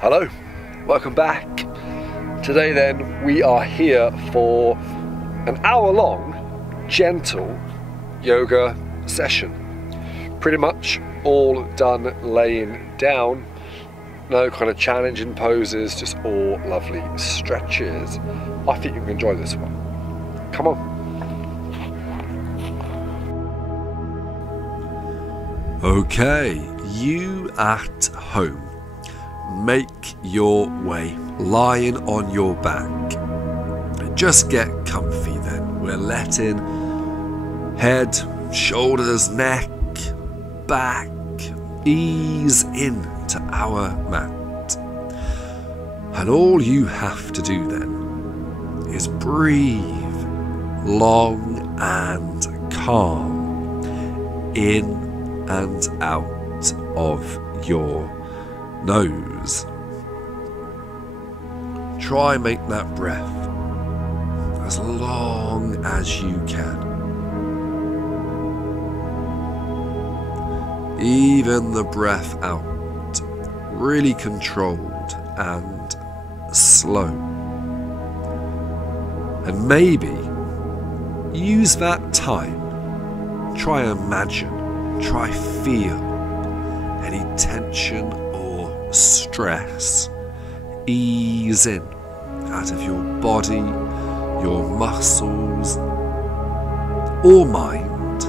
Hello, welcome back. Today then we are here for an hour-long gentle yoga session. Pretty much all done laying down. No kind of challenging poses, just all lovely stretches. I think you can enjoy this one. Come on. Okay, you at home. Make your way, lying on your back. Just get comfy then. We're letting head, shoulders, neck, back ease into our mat. And all you have to do then is breathe long and calm in and out of your nose. Try and make that breath as long as you can. Even the breath out, really controlled and slow. And maybe use that time. Try imagine, try feel any tension or stress ease in out of your body, your muscles, or mind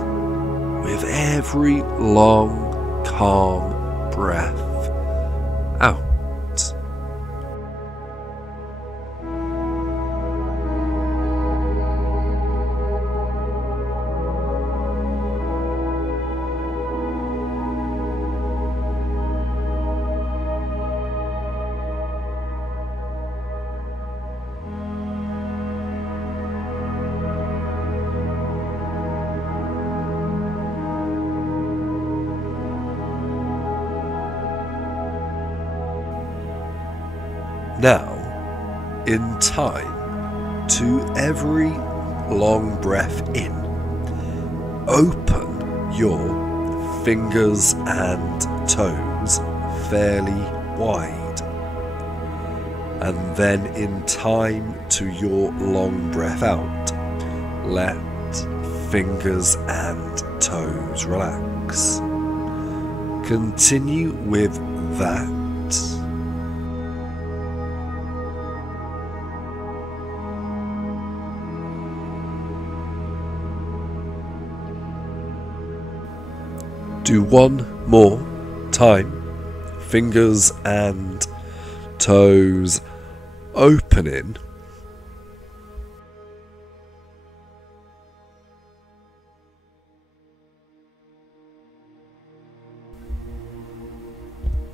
with every long, calm breath out. Now, in time, to every long breath in, open your fingers and toes fairly wide. And then in time to your long breath out, let fingers and toes relax. Continue with that. Do one more time. Fingers and toes opening.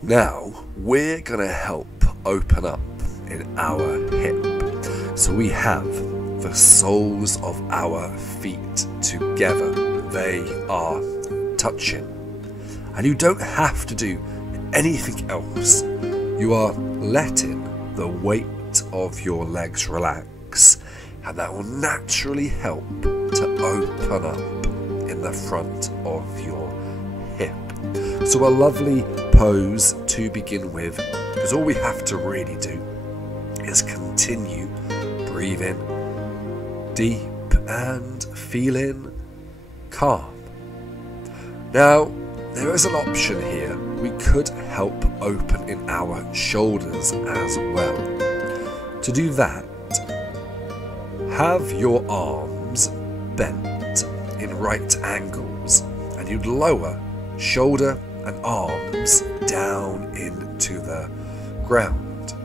Now we're going to help open up in our hip. So we have the soles of our feet together. They are touching. And you don't have to do anything else. You are letting the weight of your legs relax, and that will naturally help to open up in the front of your hip. So a lovely pose to begin with, because all we have to really do is continue breathing deep and feeling calm. Now, there is an option here. We could help open in our shoulders as well. To do that, have your arms bent in right angles, and you'd lower shoulder and arms down into the ground.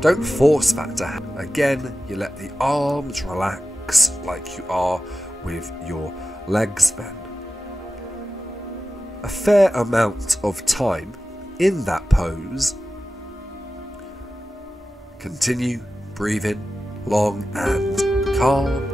Don't force that to happen. Again, you let the arms relax like you are with your legs bent. A fair amount of time in that pose. Continue breathing long and calm.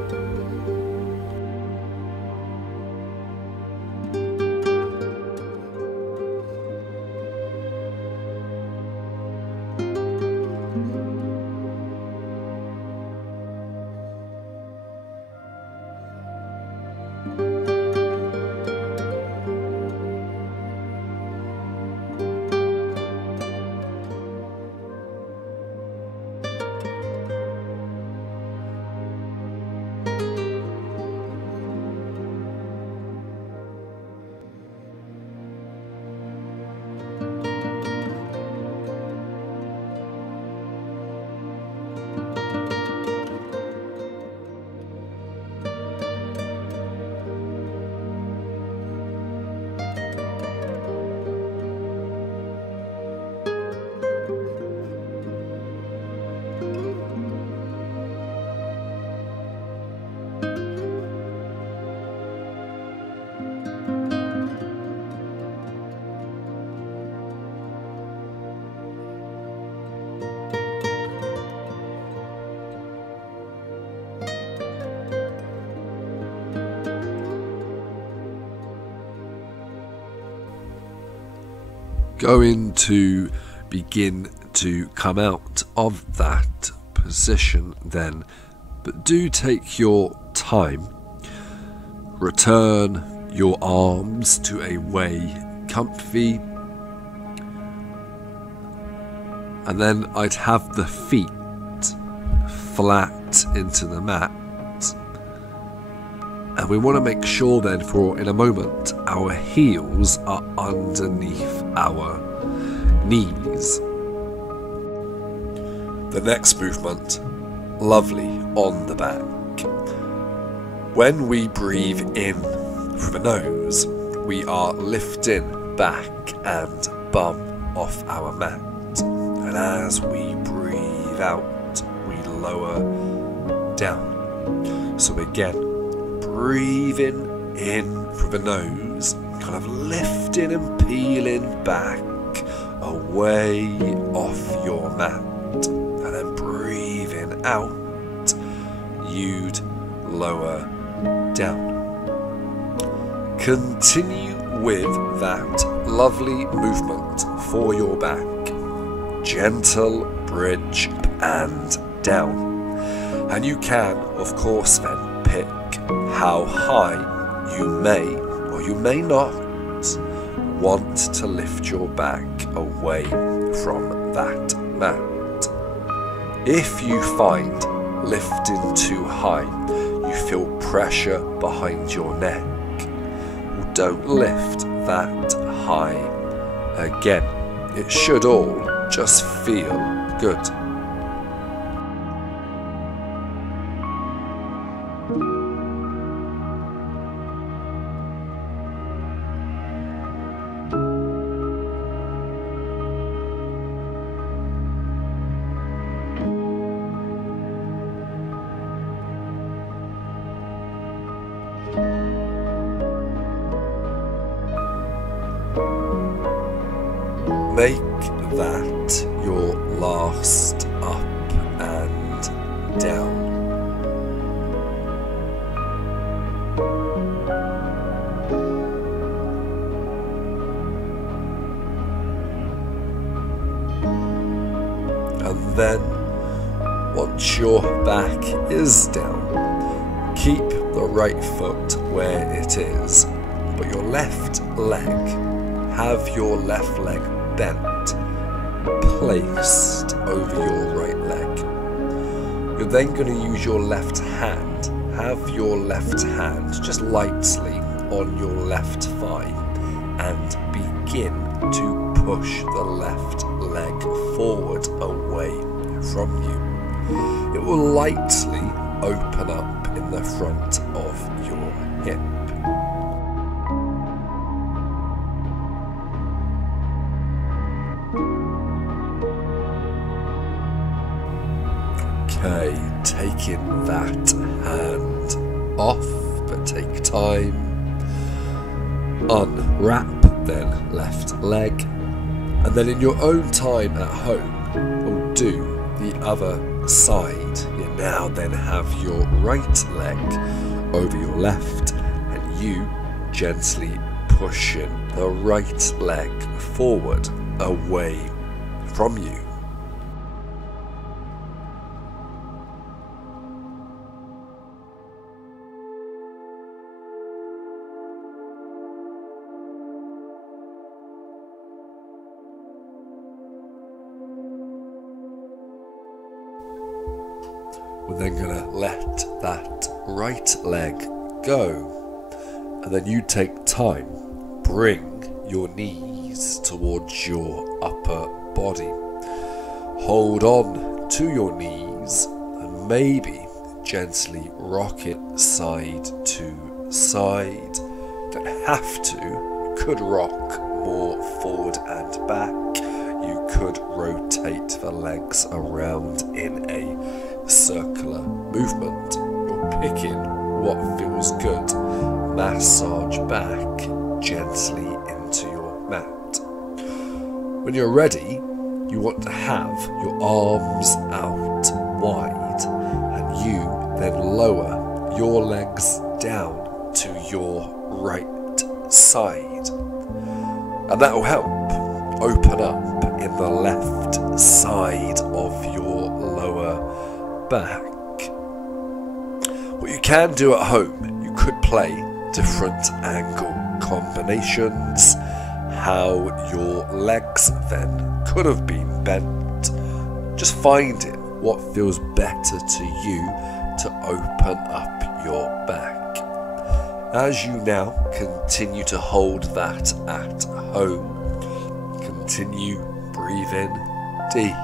going to begin to come out of that position then, but do take your time. Return your arms to a way comfy, and then I'd have the feet flat into the mat, and we want to make sure then for in a moment our heels are underneath our knees. The next movement, lovely on the back. When we breathe in through the nose, we are lifting back and bum off our mat, and as we breathe out, we lower down. So again, breathing in through the nose, kind of lifting and peeling back away off your mat, and then breathing out, you'd lower down. Continue with that lovely movement for your back. Gentle bridge up and down. And you can, of course, then pick how high you may or you may not want to lift your back away from that mat. If you find lifting too high, you feel pressure behind your neck, well, don't lift that high again. It should all just feel good. Make that your last up and down. And then, once your back is down, keep the right foot where it is, but your left leg, have your left leg bent, placed over your right leg. You're then going to use your left hand, have your left hand just lightly on your left thigh, and begin to push the left leg forward away from you. It will lightly open up in the front of your hip. Okay, taking that hand off, but take time. Unwrap then left leg, and then in your own time at home, we'll do the other side. You now then have your right leg over your left, and you gently pushing the right leg forward away from you. We're then going to let that right leg go, and then you take time, bring your knees towards your upper body, hold on to your knees, and maybe gently rock it side to side. Don't have to, you could rock more forward and back, you could rotate the legs around in a circular movement. You're picking what feels good. Massage back gently into your mat. When you're ready, you want to have your arms out wide, and you then lower your legs down to your right side, and that will help open up in the left side of your lower back. What you can do at home, you could play different angle combinations, how your legs then could have been bent, just finding what feels better to you to open up your back. As you now continue to hold that at home, continue breathing deep.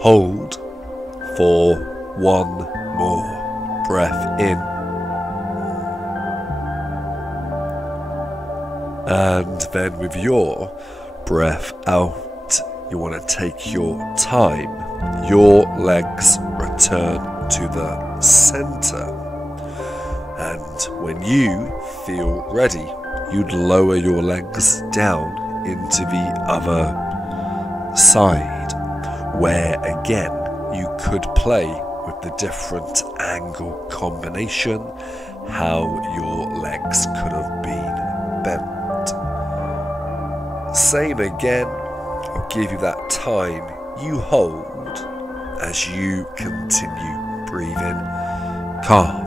Hold for one more breath in, and then with your breath out, you want to take your time. Your legs return to the center, and when you feel ready, you'd lower your legs down into the other side, where again you could play with the different angle combination, how your legs could have been bent. Same again, I'll give you that time you hold as you continue breathing calm.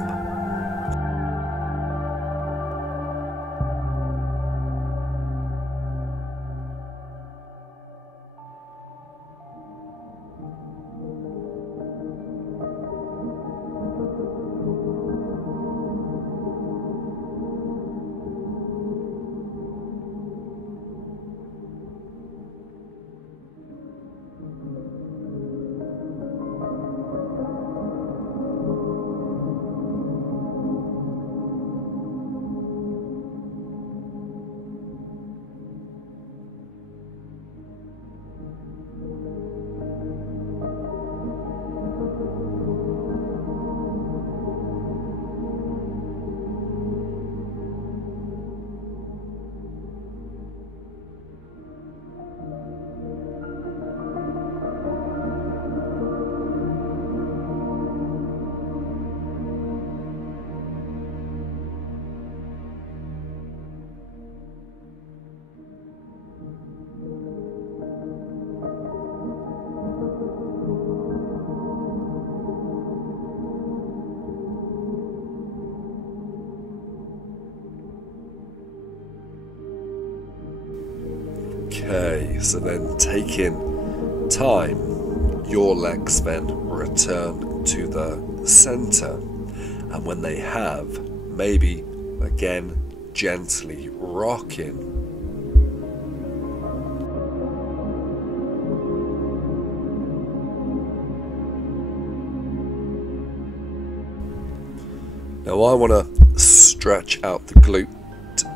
Okay, so then taking time, your legs then return to the center, and when they have, maybe again gently rocking. Now I want to stretch out the glute.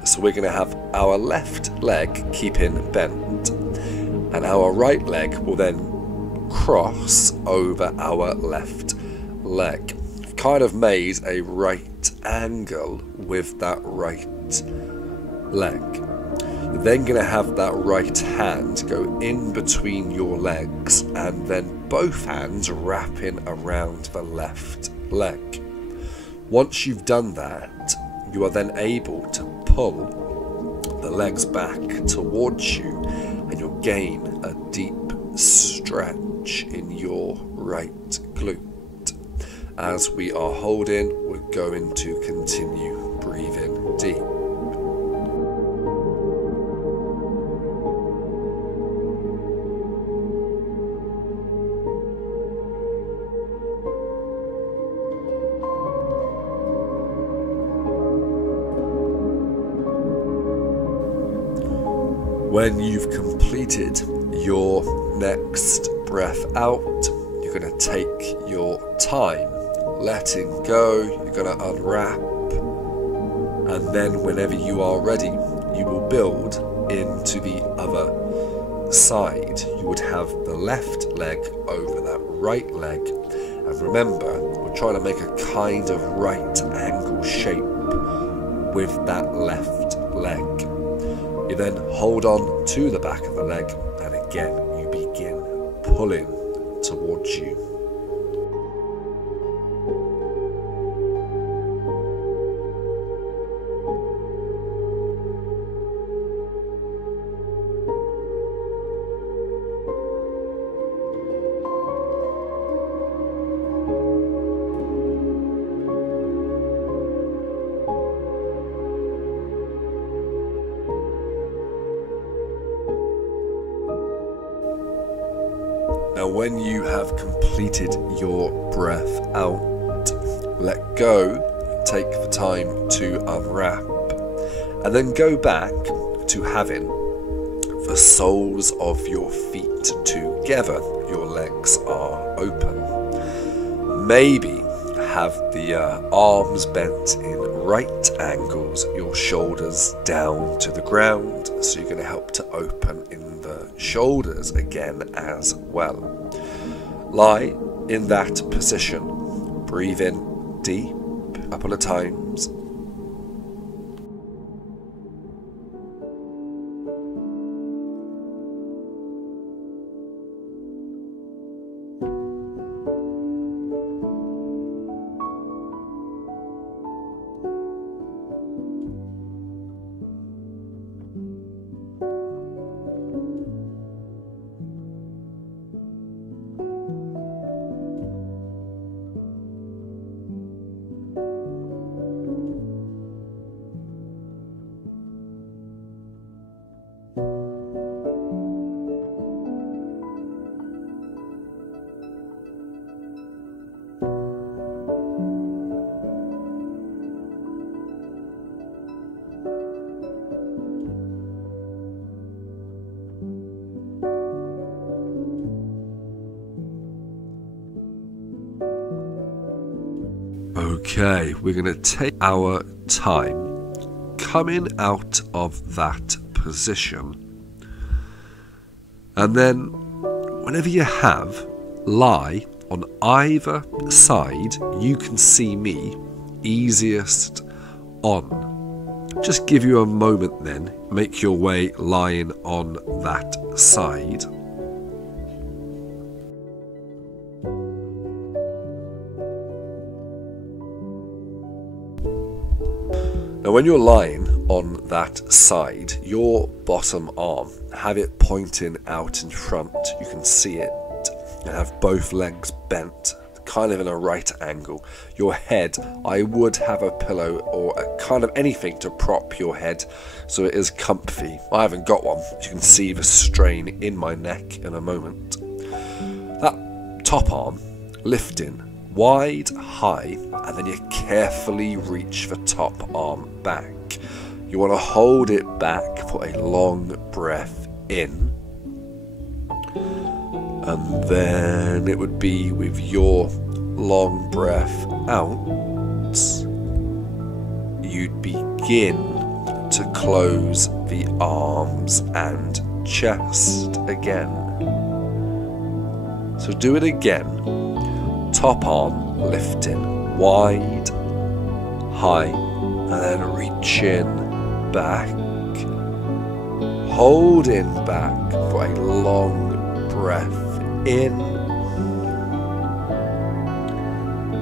So we're going to have our left leg keeping bent, and our right leg will then cross over our left leg. We've kind of made a right angle with that right leg. You're then going to have that right hand go in between your legs, and then both hands wrapping around the left leg. Once you've done that, you are then able to pull the legs back towards you, and you'll gain a deep stretch in your right glute. As we are holding, we're going to continue breathing deep. when you've completed your next breath out, you're going to take your time, letting go, you're going to unwrap, and then whenever you are ready, you will build into the other side. You would have the left leg over that right leg, and remember, we're trying to make a kind of right angle shape with that left leg. You then hold on to the back of the leg, and again you begin pulling towards you. Now when you have completed your breath out, let go, take the time to unwrap, and then go back to having the soles of your feet together. Your legs are open. Maybe have the arms bent in right angles, your shoulders down to the ground, so you're going to help to open in the shoulders again as well. Lie in that position. Breathe in deep a couple of times. Okay, we're going to take our time coming out of that position, and then whenever you have, lie on either side. You can see me easiest on. Just give you a moment then, make your way lying on that side. Now when you're lying on that side, your bottom arm, have it pointing out in front, you can see it, and have both legs bent, kind of in a right angle. Your head, I would have a pillow or a kind of anything to prop your head so it is comfy. I haven't got one, you can see the strain in my neck in a moment. That top arm, lifting wide, high, and then you carefully reach the top arm back. You want to hold it back for a long breath in, and then it would be with your long breath out, you'd begin to close the arms and chest again. So do it again. Top arm lifting wide, high, and then reaching back, holding back for a long breath in,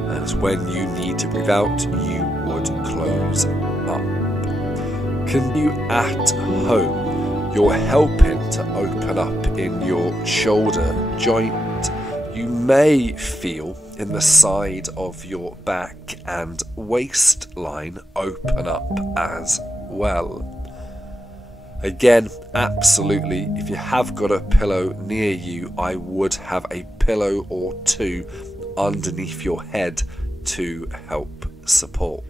and when you need to breathe out, you would close up. Can you at home, you're helping to open up in your shoulder joint. You may feel in the side of your back and waistline open up as well. Again, absolutely, if you have got a pillow near you, I would have a pillow or two underneath your head to help support.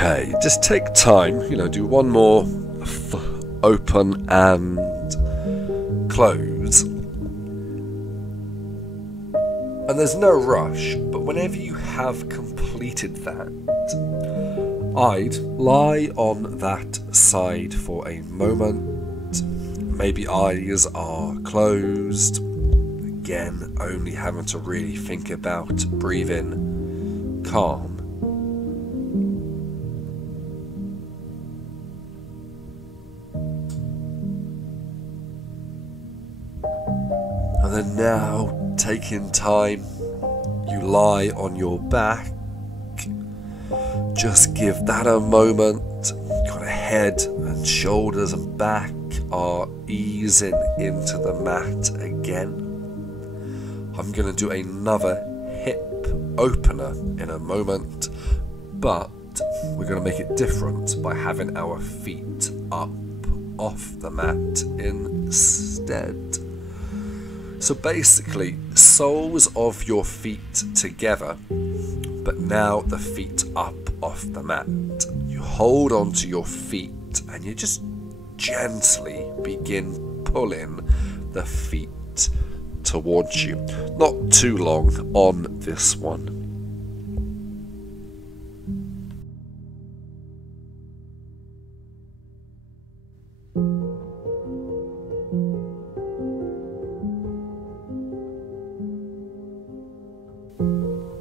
Okay, just take time, do one more open and close. And there's no rush, but whenever you have completed that, I'd lie on that side for a moment. Maybe eyes are closed. Again, only having to really think about breathing calm. And then now, taking time, you lie on your back. Just give that a moment. Kind of head and shoulders and back are easing into the mat again. I'm going to do another hip opener in a moment, but we're going to make it different by having our feet up off the mat instead. So basically, soles of your feet together, but now the feet up off the mat. You hold onto your feet and you just gently begin pulling the feet towards you. Not too long on this one.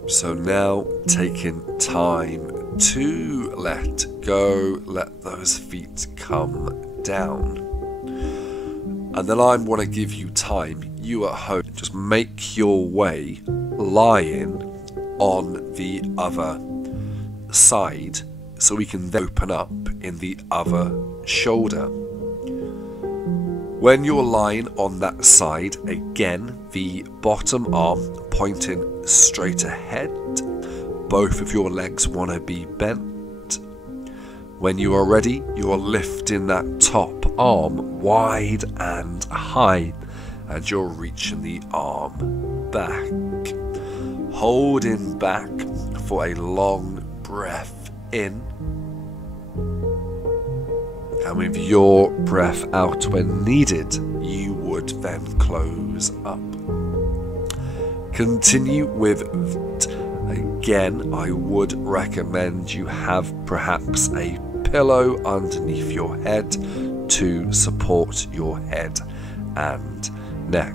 So now taking time to let go, let those feet come down. And then I want to give you time, you at home, just make your way lying on the other side so we can then open up in the other shoulder. When you're lying on that side, again, the bottom arm pointing straight ahead. Both of your legs want to be bent. When you are ready, you're lifting that top arm wide and high, and you're reaching the arm back. Holding back for a long breath in. And with your breath out when needed, you would then close up. Continue with it. Again, I would recommend you have perhaps a pillow underneath your head to support your head and neck.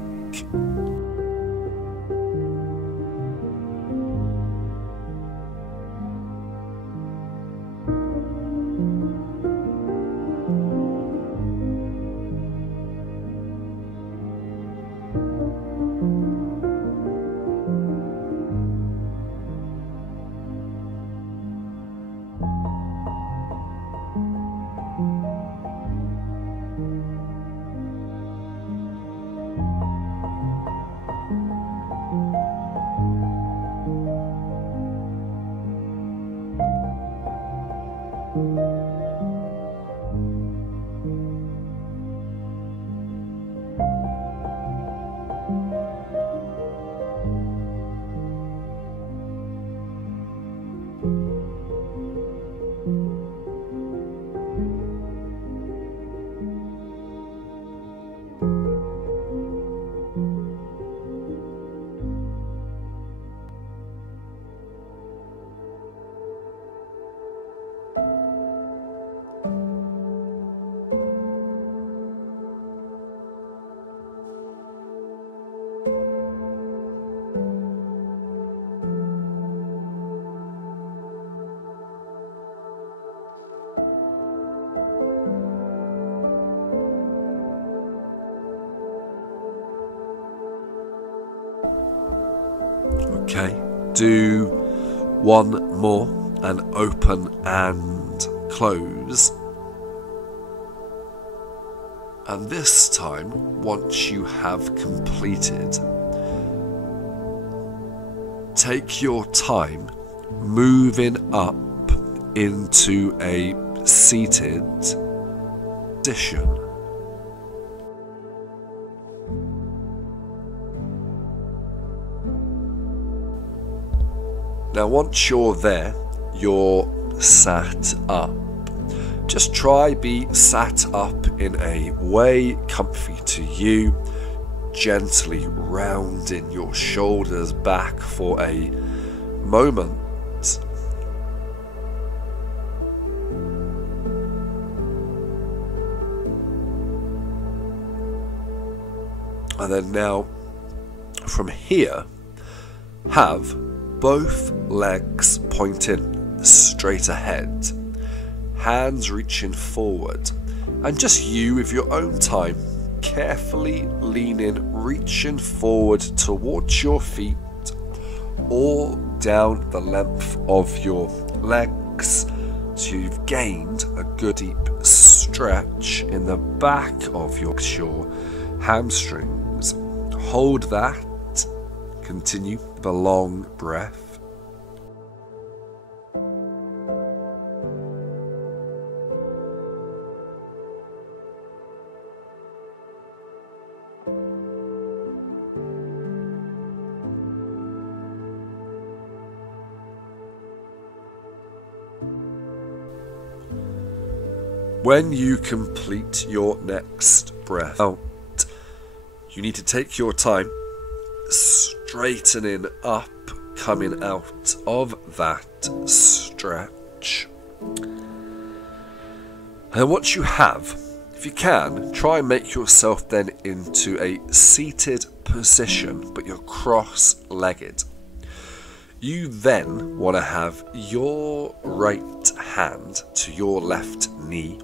Okay, do one more and open and close. And this time, once you have completed, take your time moving up into a seated position. Now once you're there, you're sat up. Just try be sat up in a way comfy to you, gently rounding your shoulders back for a moment. And then now, from here, have both legs pointing straight ahead, hands reaching forward, and just you with your own time, carefully leaning, reaching forward towards your feet or down the length of your legs, so you've gained a good deep stretch in the back of your hamstrings. Hold that, continue the long breath. When you complete your next breath out, you need to take your time, straightening up, coming out of that stretch. And once you have, if you can, try and make yourself then into a seated position, but you're cross-legged. You then want to have your right hand to your left knee.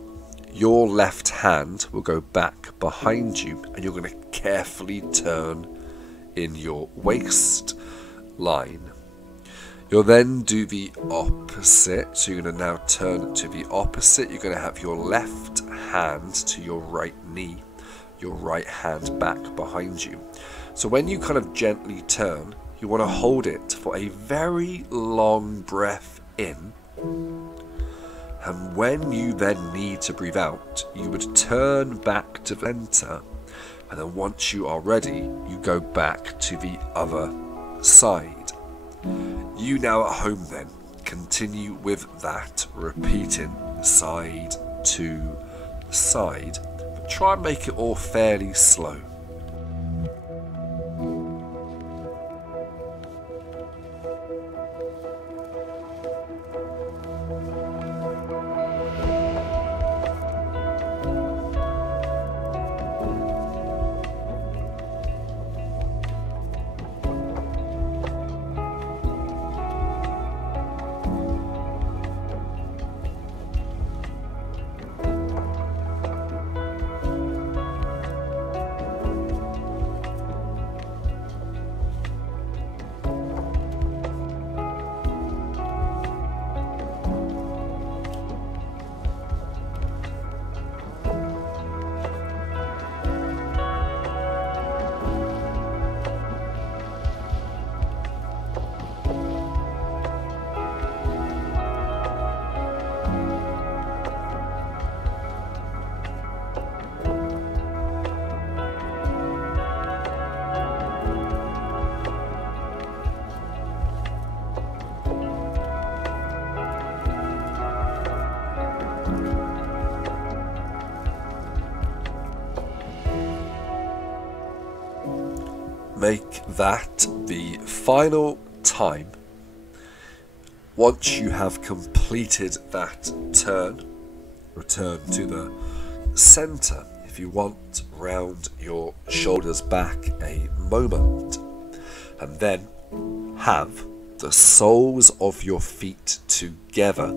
Your left hand will go back behind you, and you're going to carefully turn in your waistline. You'll then do the opposite, so you're going to now turn to the opposite. You're going to have your left hand to your right knee, your right hand back behind you. So when you kind of gently turn, you want to hold it for a very long breath in. And when you then need to breathe out, you would turn back to the center, and then once you are ready, you go back to the other side. You now at home then continue with that, repeating side to side, but try and make it all fairly slow. Make that the final time. Once you have completed that turn, return to the center if you want, round your shoulders back a moment, and then have the soles of your feet together,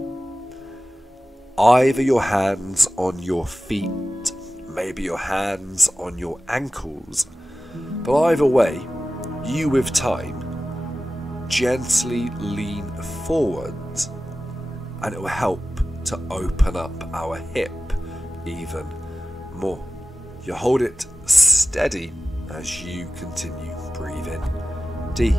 either your hands on your feet, maybe your hands on your ankles, but either way, you with time gently lean forward, and it will help to open up our hip even more. You hold it steady as you continue breathing deep.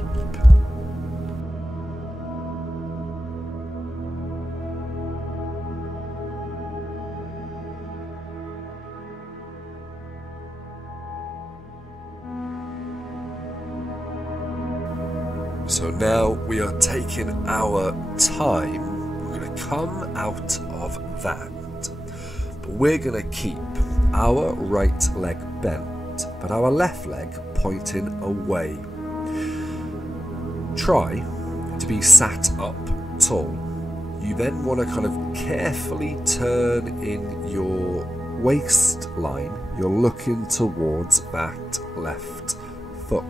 So now we are taking our time. We're going come out of that. But we're going to keep our right leg bent, but our left leg pointing away. Try to be sat up tall. You then want to kind of carefully turn in your waistline. You're looking towards that left foot.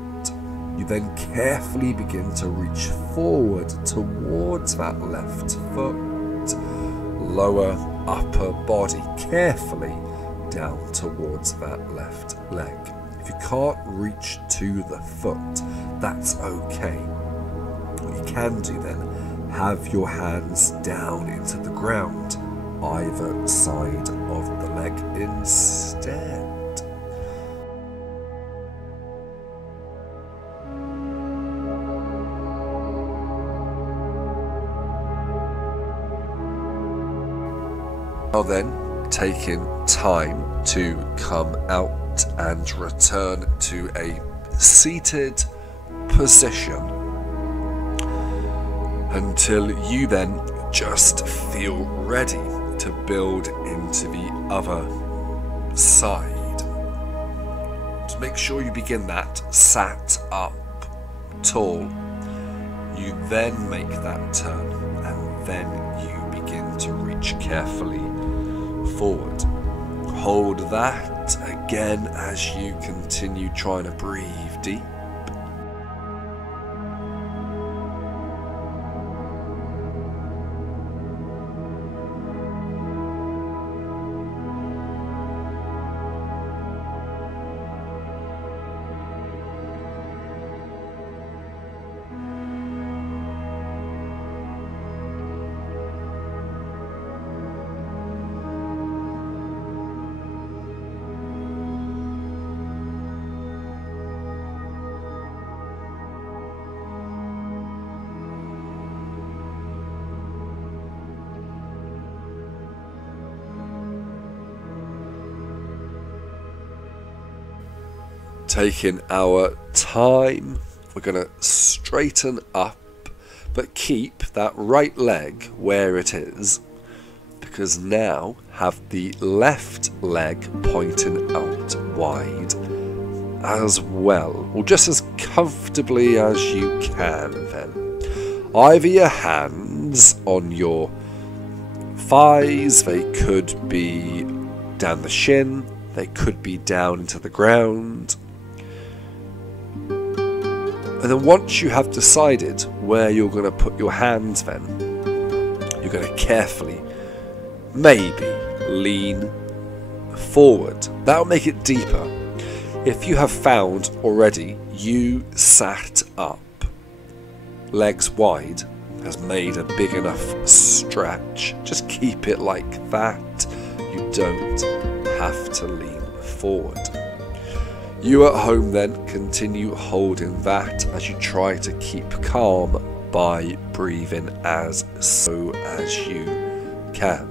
You then carefully begin to reach forward towards that left foot. Lower upper body carefully down towards that left leg. If you can't reach to the foot, that's okay. What you can do then, have your hands down into the ground, either side of the leg instead. Now then, taking time to come out and return to a seated position until you then just feel ready to build into the other side. To make sure you begin that sat up tall, you then make that turn and then you begin to reach carefully forward. Hold that again as you continue trying to breathe deep. Taking our time, we're going to straighten up, but keep that right leg where it is, because now have the left leg pointing out wide as well, or just as comfortably as you can then. Either your hands on your thighs, they could be down the shin, they could be down into the ground. And then once you have decided where you're going to put your hands then, you're going to carefully, maybe, lean forward. That'll make it deeper. If you have found already you sat up, legs wide, has made a big enough stretch, just keep it like that. You don't have to lean forward. You at home then continue holding that as you try to keep calm by breathing as slow as you can.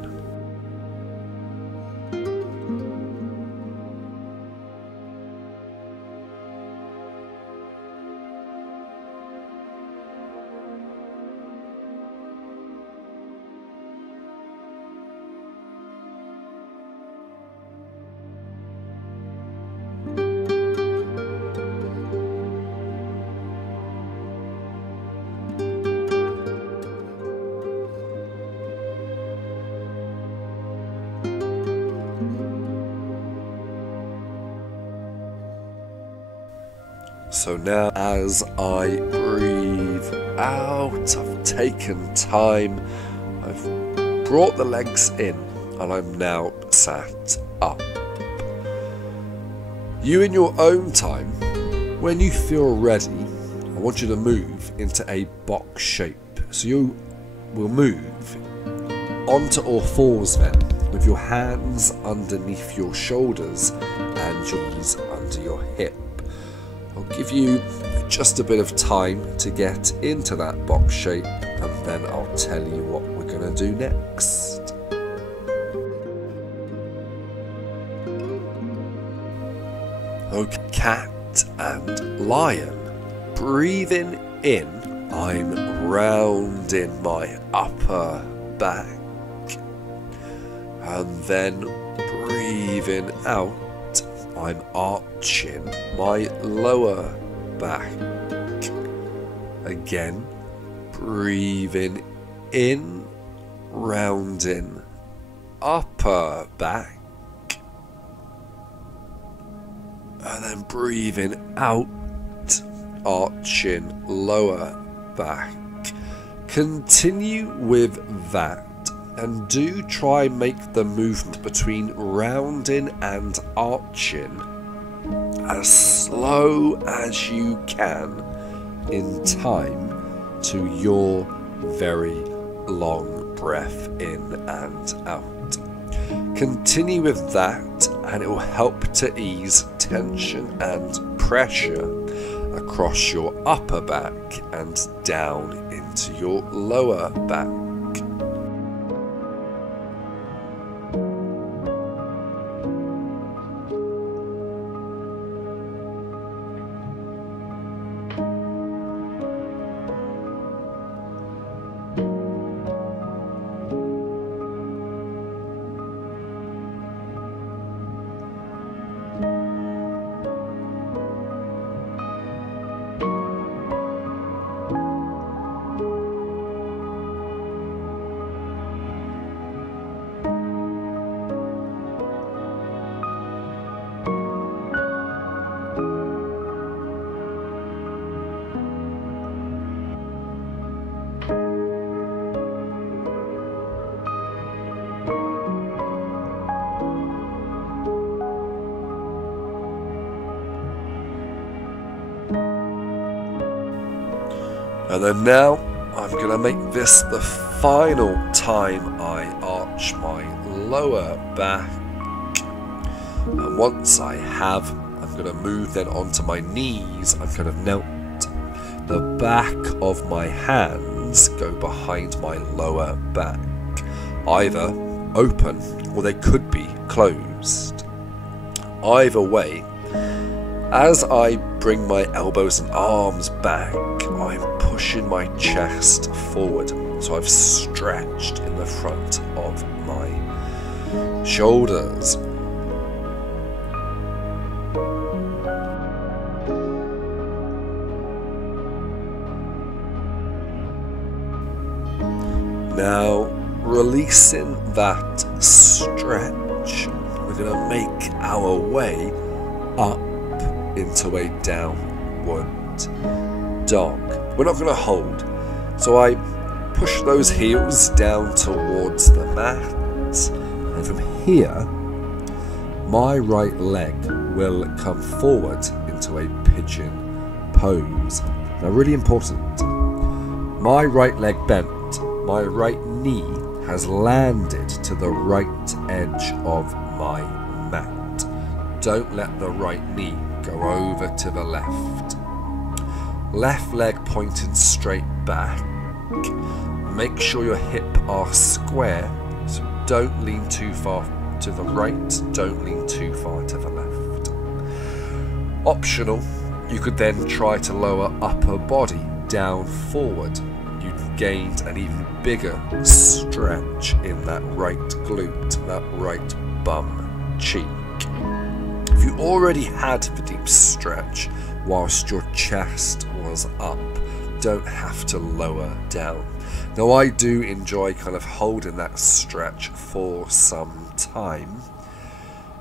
So now as I breathe out, I've taken time, I've brought the legs in, and I'm now sat up. You in your own time, when you feel ready, I want you to move into a box shape. So you will move onto all fours then, with your hands underneath your shoulders and your knees under your hip. I'll give you just a bit of time to get into that box shape, and then I'll tell you what we're going to do next. Okay, cat and lion. Breathing in, I'm rounding my upper back. And then breathing out, I'm arching my lower back. Again, breathing in, rounding upper back. And then breathing out, arching lower back. Continue with that, and do try make the movement between rounding and arching as slow as you can in time to your very long breath in and out. Continue with that, and it will help to ease tension and pressure across your upper back and down into your lower back. And then now I'm going to make this the final time I arch my lower back. And once I have, I'm going to move then onto my knees. I'm kind of knelt. The back of my hands go behind my lower back, either open or they could be closed. Either way, as I bring my elbows and arms back, I'm pushing my chest forward, so I've stretched in the front of my shoulders. Now, releasing that stretch, we're going to make our way up into a downward dog. We're not going to hold, so I push those heels down towards the mat, and from here my right leg will come forward into a pigeon pose. Now, really important, my right leg bent, my right knee has landed to the right edge of my mat. Don't let the right knee go over to the left. Left leg pointing straight back. Make sure your hips are square, so don't lean too far to the right, don't lean too far to the left. Optional, you could then try to lower upper body down forward. You've gained an even bigger stretch in that right glute, that right bum cheek. If you already had the deep stretch whilst your chest was up, don't have to lower down. Now, I do enjoy kind of holding that stretch for some time.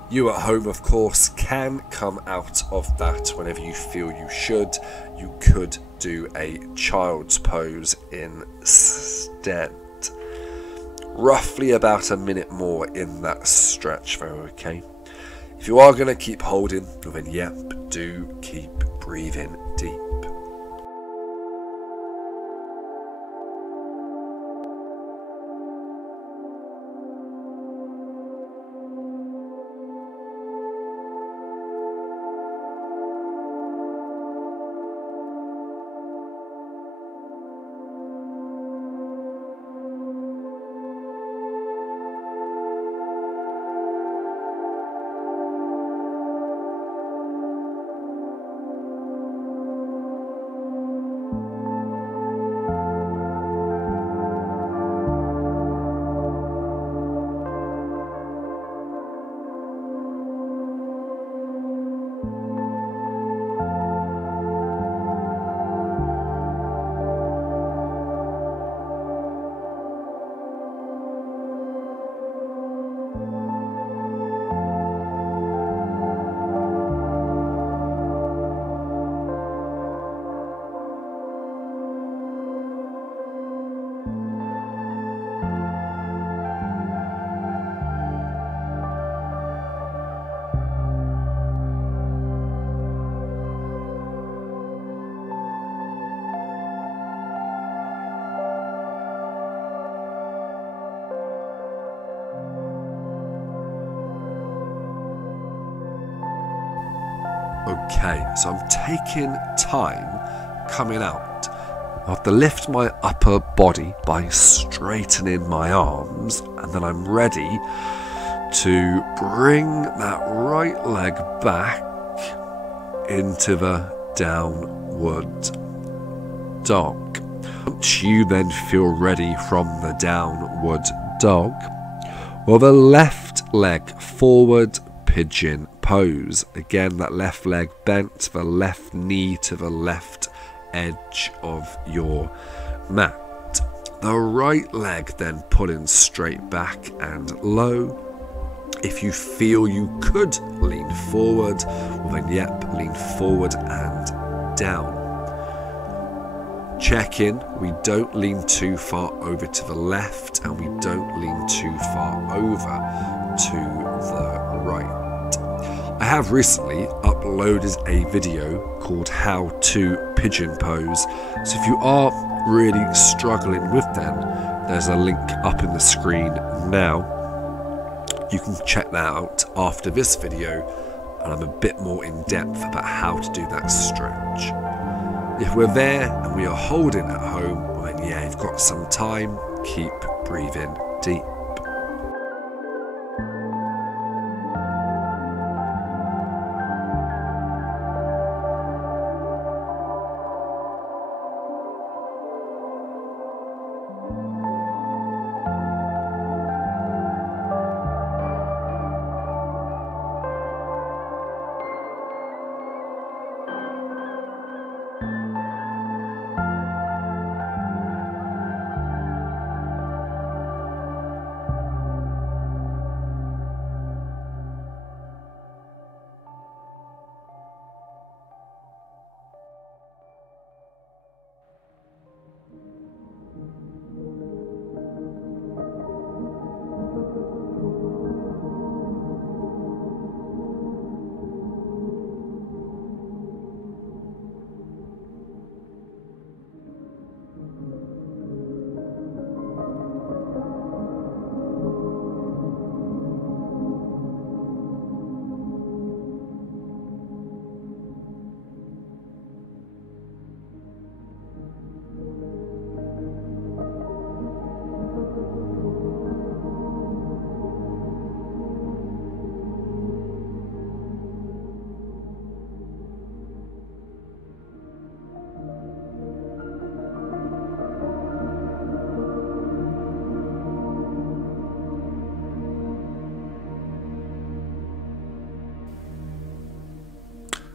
You at home, of course, can come out of that whenever you feel you should. You could do a child's pose instead. Roughly about a minute more in that stretch though, okay? If you are going to keep holding, then yep, do keep breathing deep. Okay, so I'm taking time coming out. I have to lift my upper body by straightening my arms, and then I'm ready to bring that right leg back into the downward dog. Once you then feel ready from the downward dog, well, the left leg forward pigeon pose. Again, that left leg bent, the left knee to the left edge of your mat. The right leg then pulling straight back and low. If you feel you could lean forward, well then yep, lean forward and down. Check in, we don't lean too far over to the left and we don't lean too far over to the right. I have recently uploaded a video called How to Pigeon Pose, so if you are really struggling with them, there's a link up in the screen now. You can check that out after this video, and I'm a bit more in depth about how to do that stretch. If we're there and we are holding at home, then yeah, you've got some time, keep breathing deep.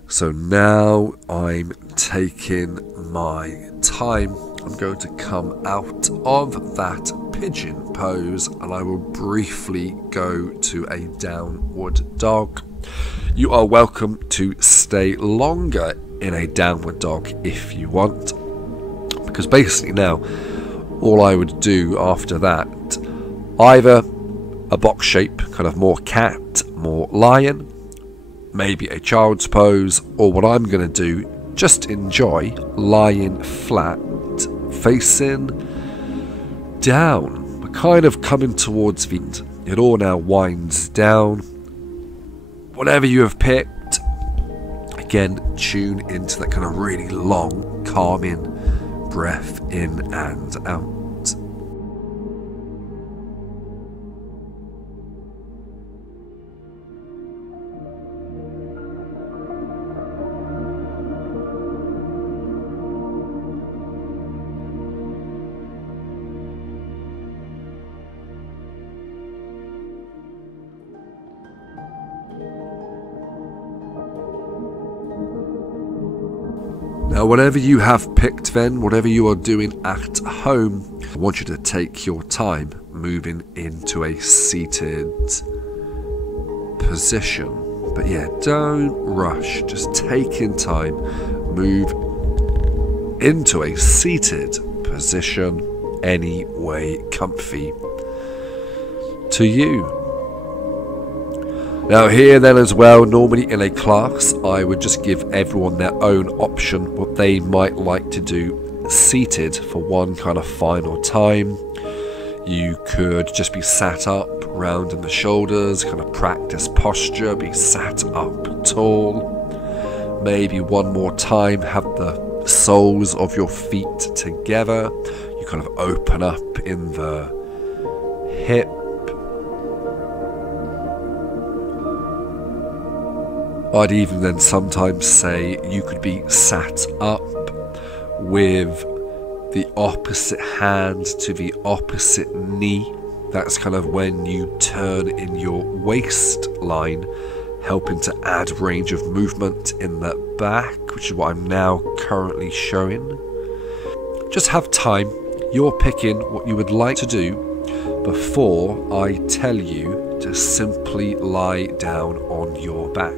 So now I'm taking my time. I'm going to come out of that pigeon pose and I will briefly go to a downward dog. You are welcome to stay longer in a downward dog if you want, because basically now all I would do after that, either a box shape, kind of more cat, more lion, maybe a child's pose, or what I'm going to do, just enjoy lying flat, facing down. We're kind of coming towards the end. It all now winds down. Whatever you have picked, again, tune into that kind of really long, calming breath in and out. Now, whatever you have picked then, whatever you are doing at home, I want you to take your time moving into a seated position. But yeah, don't rush, just taking time, move into a seated position, any way comfy to you. Now here then as well, normally in a class I would just give everyone their own option what they might like to do seated for one kind of final time. You could just be sat up, rounding the shoulders, kind of practice posture, be sat up tall. maybe one more time, have the soles of your feet together. You kind of open up in the hip. I'd even then sometimes say you could be sat up with the opposite hand to the opposite knee. That's kind of when you turn in your waistline, helping to add range of movement in the back, which is what I'm now currently showing. Just have time. You're picking what you would like to do before I tell you to simply lie down on your back.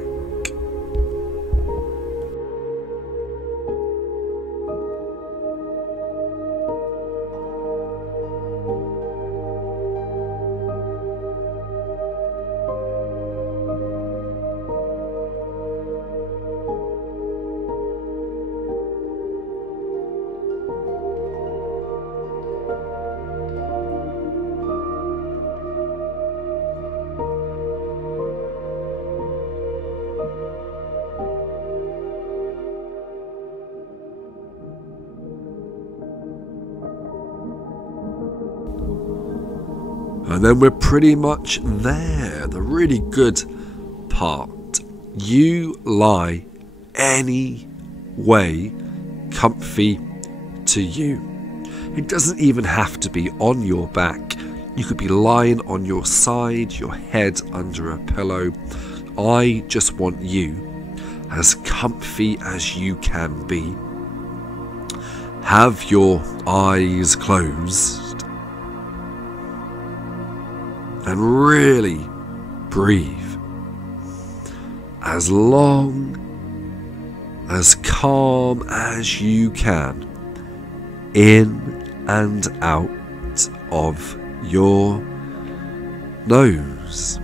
And then we're pretty much there. The really good part. You lie any way comfy to you. It doesn't even have to be on your back. You could be lying on your side, your head under a pillow. I just want you as comfy as you can be. Have your eyes closed. And really breathe as long, as calm as you can, in and out of your nose.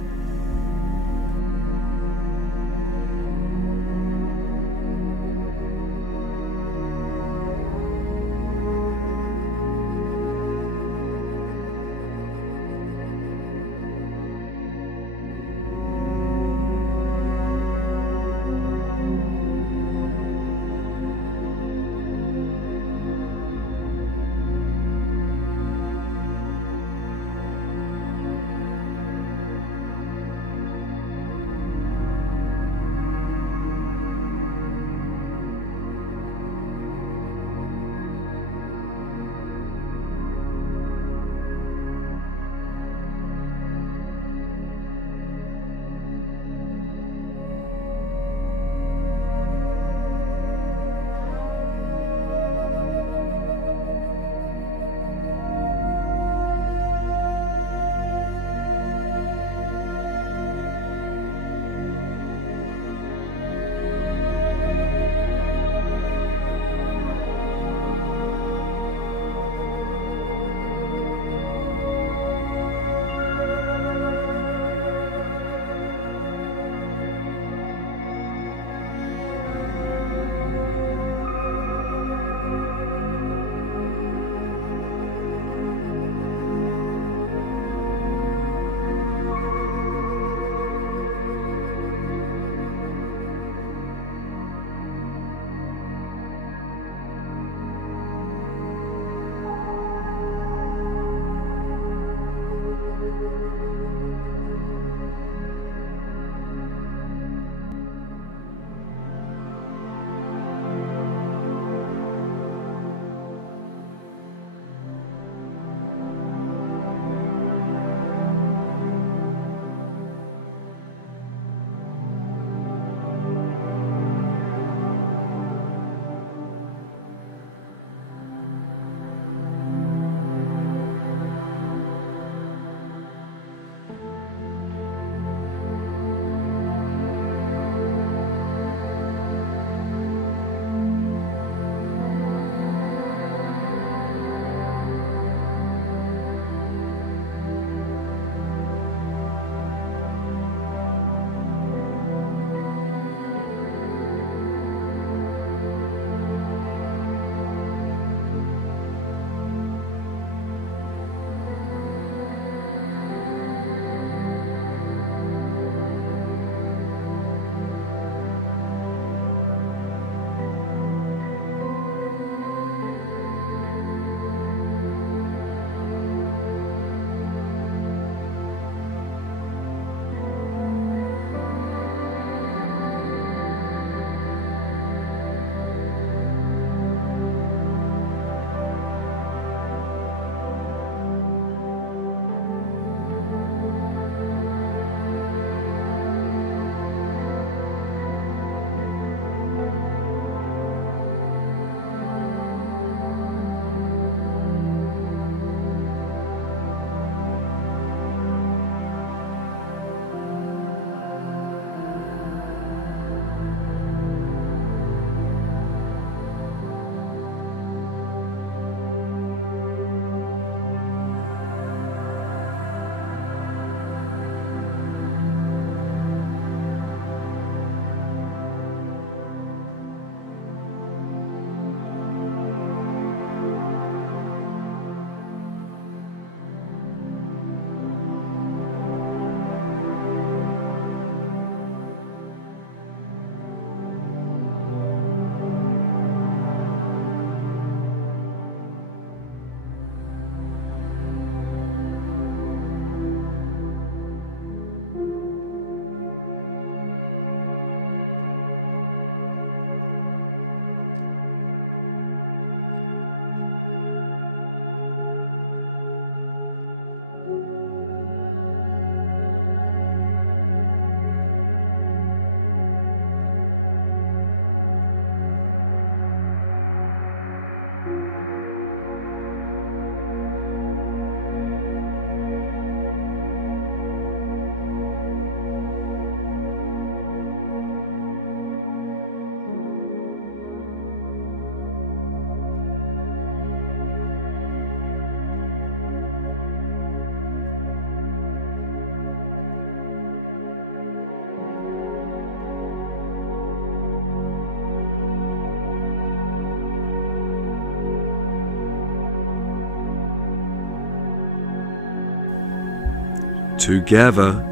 Together,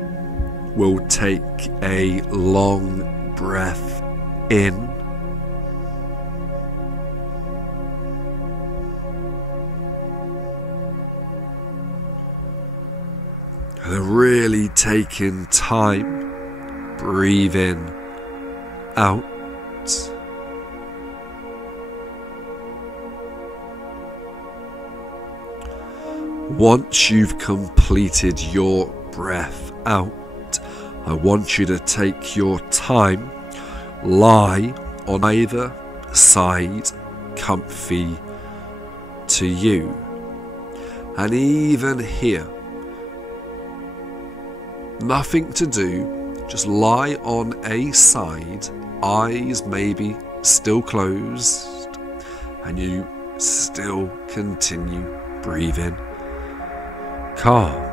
we'll take a long breath in. And really taking time, breathing out. Once you've completed your breath out, I want you to take your time, lie on either side, comfy to you. And even here, nothing to do, just lie on a side, eyes maybe still closed, and you still continue breathing calm.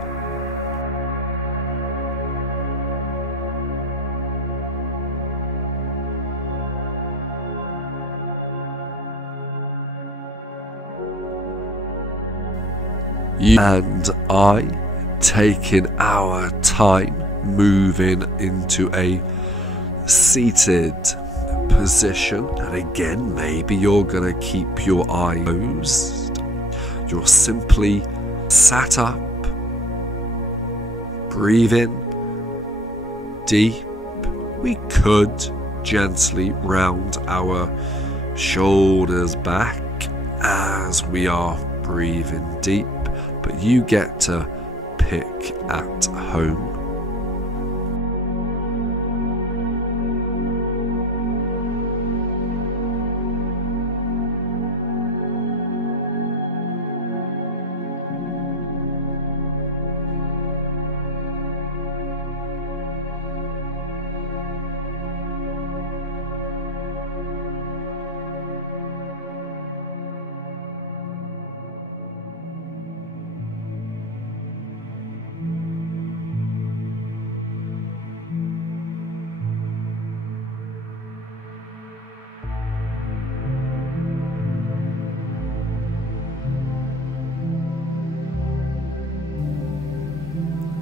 You and I taking our time moving into a seated position, and again maybe you're gonna keep your eyes closed. You're simply sat up, breathing deep. We could gently round our shoulders back as we are breathing deep, but you get to pick at home.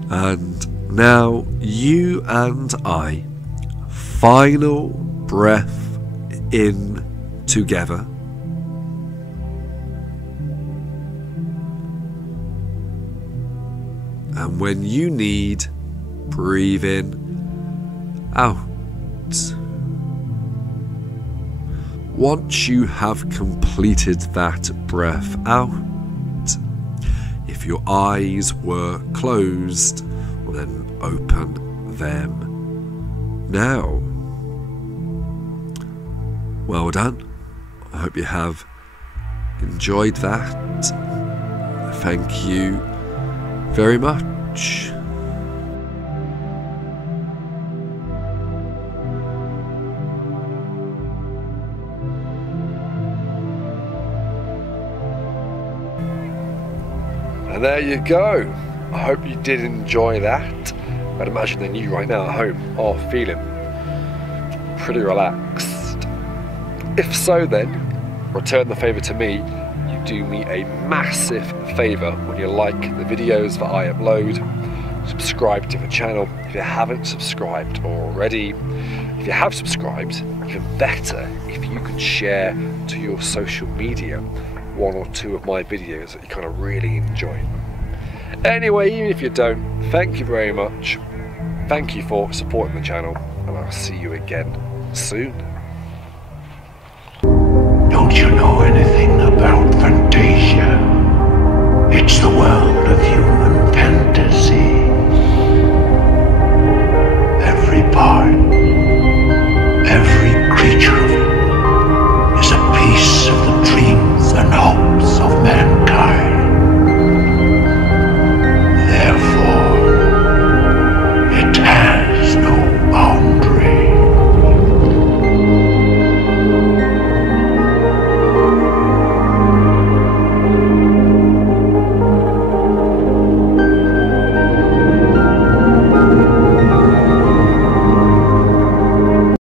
And now you and I, final breath in together. And when you need, breathe in, out. Once you have completed that breath out, if your eyes were closed, well then open them now. Well done. I hope you have enjoyed that. Thank you very much. And there you go. I hope you did enjoy that. I'd imagine that you right now at home are feeling pretty relaxed. If so then, return the favour to me. You do me a massive favour when you like the videos that I upload. Subscribe to the channel if you haven't subscribed already. If you have subscribed, even better if you could share to your social media one or two of my videos that you kind of really enjoy. Anyway, even if you don't, thank you very much. Thank you for supporting the channel, and I'll see you again soon. Don't you know anything about Fantasia? It's the world of human fantasy. Every part